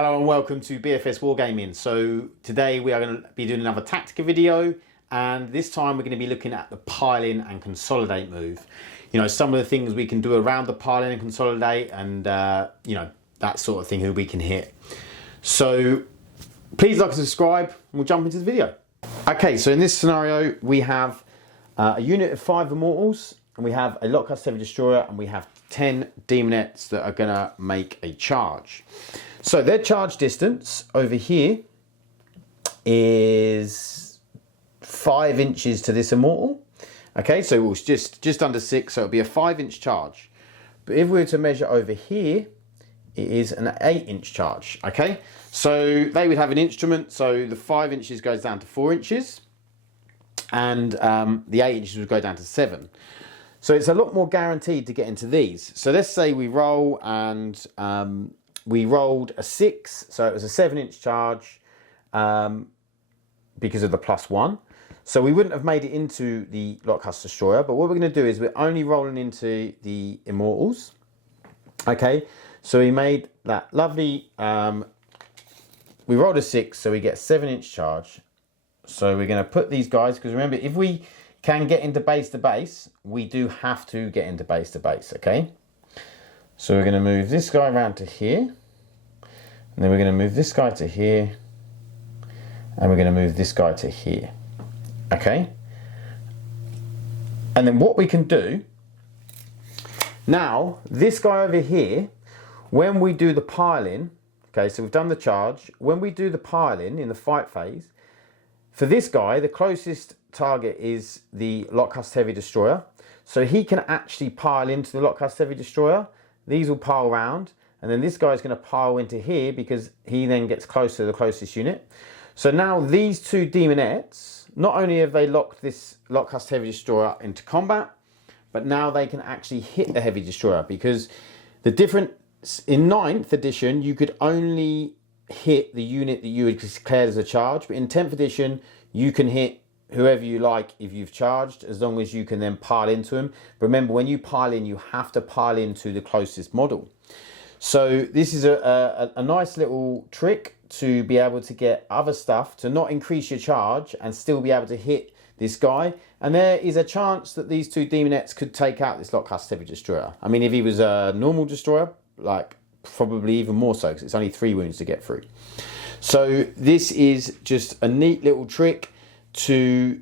Hello and welcome to BFS Wargaming. So today we are going to be doing another tactical video, and this time we're going to be looking at the pile in and consolidate move. You know, some of the things we can do around the pile in and consolidate, and you know, that sort of thing that we can hit. So please like and subscribe, and we'll jump into the video. Okay, so in this scenario we have a unit of 5 Immortals, and we have a Lockcast Heavy Destroyer, and we have 10 Demonettes that are going to make a charge. So their charge distance over here is 5 inches to this Immortal. Okay, so it was just under 6, so it'll be a 5-inch charge. But if we were to measure over here, it is an 8-inch charge. Okay, so they would have an instrument, so the 5 inches goes down to 4 inches, and the 8 inches would go down to 7. So it's a lot more guaranteed to get into these. So let's say we roll and we rolled a 6, so it was a 7-inch charge because of the +1. So we wouldn't have made it into the Lockcast Destroyer, but what we're going to do is we're only rolling into the Immortals. Okay, so we made that lovely, we rolled a 6, so we get a 7-inch charge. So we're going to put these guys, because remember, if we can get into base to base, we do have to get into base to base, okay? So we're going to move this guy around to here, and then we're going to move this guy to here, and we're going to move this guy to here, okay? And then what we can do, now this guy over here, when we do the pile-in, okay, so we've done the charge, when we do the pile-in in the fight phase, for this guy, the closest target is the Lockcast Heavy Destroyer. So he can actually pile into the Lockcast Heavy Destroyer. These will pile around, and then this guy's going to pile into here because he then gets closer to the closest unit. So now these two Demonettes, not only have they locked this Lockcast Heavy Destroyer into combat, but now they can actually hit the Heavy Destroyer, because the difference in 9th edition, you could only hit the unit that you had declared as a charge, but in 10th edition, you can hit whoever you like if you've charged, as long as you can then pile into them. But remember, when you pile in, you have to pile into the closest model. So this is a nice little trick to be able to get other stuff to not increase your charge and still be able to hit this guy. And there is a chance that these two Demonettes could take out this Lockcast Heavy Destroyer. I mean, if he was a normal destroyer, like probably even more so, because it's only 3 wounds to get through. So this is just a neat little trick to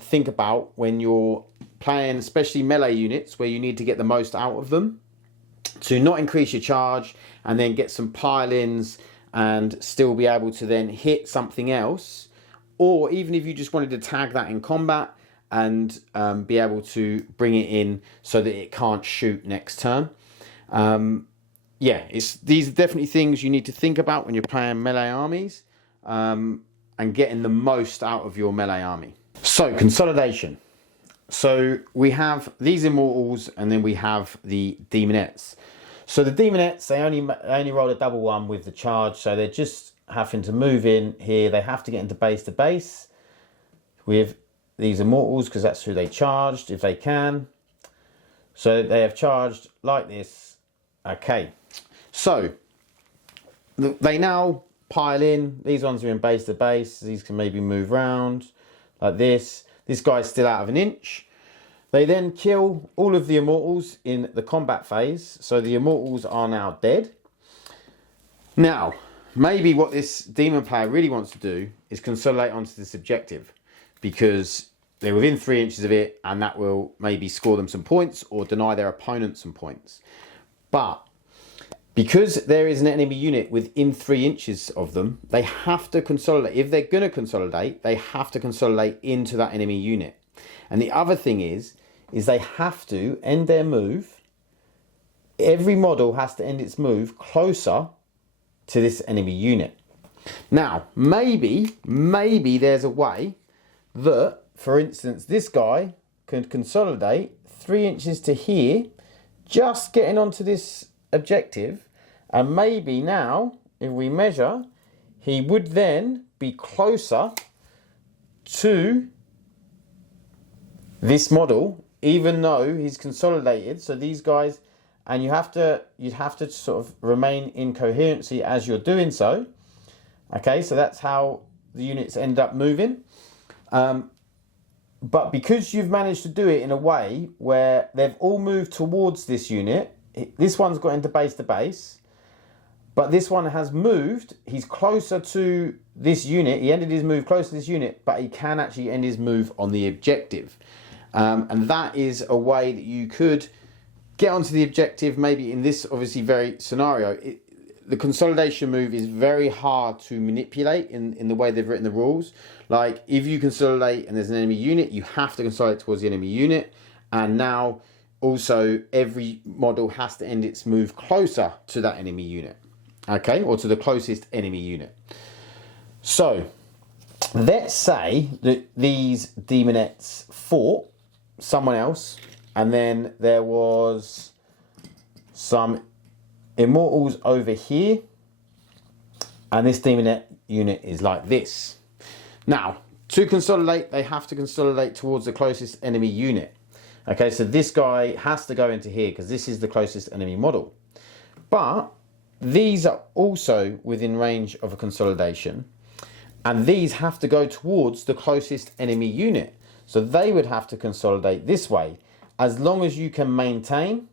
think about when you're playing, especially melee units, where you need to get the most out of them, to not increase your charge and then get some pile-ins and still be able to then hit something else. Or even if you just wanted to tag that in combat and be able to bring it in so that it can't shoot next turn. Yeah, these are definitely things you need to think about when you're playing melee armies and getting the most out of your melee army. So, consolidation. So we have these Immortals, and then we have the Demonettes. So the Demonettes, they only roll a double 1 with the charge, so they're just having to move in here. They have to get into base to base with these Immortals, because that's who they charged, if they can. So they have charged like this. Okay, so they now pile in. These ones are in base to base. These can maybe move around like this. This guy's still out of an inch. They then kill all of the Immortals in the combat phase. So the Immortals are now dead. Now, maybe what this demon player really wants to do is consolidate onto this objective, because they're within 3 inches of it, and that will maybe score them some points or deny their opponent some points. But because there is an enemy unit within 3 inches of them, they have to consolidate. If they're going to consolidate, they have to consolidate into that enemy unit. And the other thing is they have to end their move. Every model has to end its move closer to this enemy unit. Now, maybe there's a way that, for instance, this guy can consolidate 3 inches to here, just getting onto this objective, and maybe now, if we measure, he would then be closer to this model, even though he's consolidated. So these guys and you'd have to sort of remain in coherency as you're doing so. Okay, so that's how the units end up moving. But because you've managed to do it in a way where they've all moved towards this unit, this one's got into base to base, but this one has moved, he's closer to this unit, he ended his move close to this unit, but he can actually end his move on the objective. And that is a way that you could get onto the objective, maybe in this obviously very scenario. The consolidation move is very hard to manipulate in the way they've written the rules. Like, if you consolidate and there's an enemy unit, you have to consolidate towards the enemy unit. And now also every model has to end its move closer to that enemy unit. Okay, or to the closest enemy unit. So let's say that these demonettes fought someone else, and then there was some immortals over here, and this demonette unit is like this. Now, to consolidate, they have to consolidate towards the closest enemy unit. Okay, so this guy has to go into here because this is the closest enemy model. But these are also within range of a consolidation, and these have to go towards the closest enemy unit. So they would have to consolidate this way, as long as you can maintain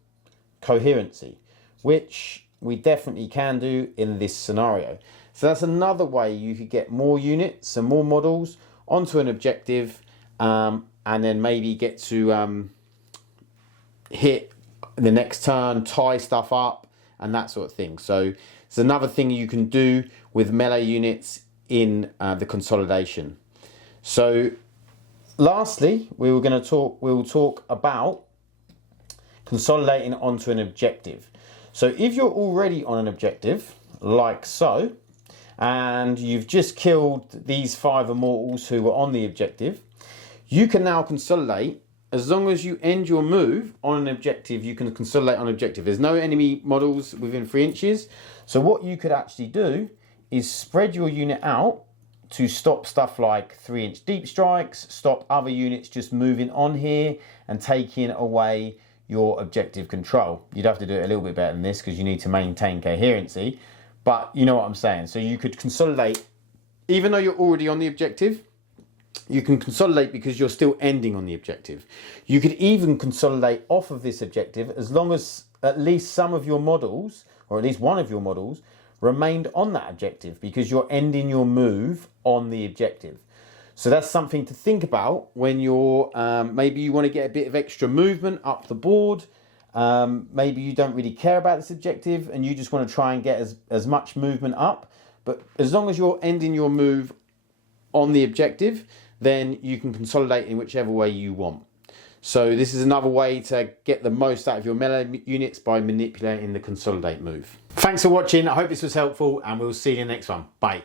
coherency, which we definitely can do in this scenario. So that's another way you could get more units and more models onto an objective, and then maybe get to hit the next turn, tie stuff up, and that sort of thing. So it's another thing you can do with melee units in the consolidation. So lastly, we will talk about consolidating onto an objective. So if you're already on an objective, like so, and you've just killed these 5 immortals who were on the objective, you can now consolidate. As long as you end your move on an objective, you can consolidate on objective. There's no enemy models within 3 inches. So what you could actually do is spread your unit out to stop stuff like 3-inch deep strikes, stop other units just moving on here and taking away your objective control. You'd have to do it a little bit better than this because you need to maintain coherency, but you know what I'm saying. So you could consolidate, even though you're already on the objective, you can consolidate because you're still ending on the objective. You could even consolidate off of this objective as long as at least some of your models, or at least one of your models, remained on that objective because you're ending your move on the objective. So that's something to think about when you're, maybe you want to get a bit of extra movement up the board. Maybe you don't really care about this objective and you just want to try and get as much movement up. But as long as you're ending your move on the objective, then you can consolidate in whichever way you want. So this is another way to get the most out of your melee units by manipulating the consolidate move. Thanks for watching. I hope this was helpful and we'll see you in the next one. Bye.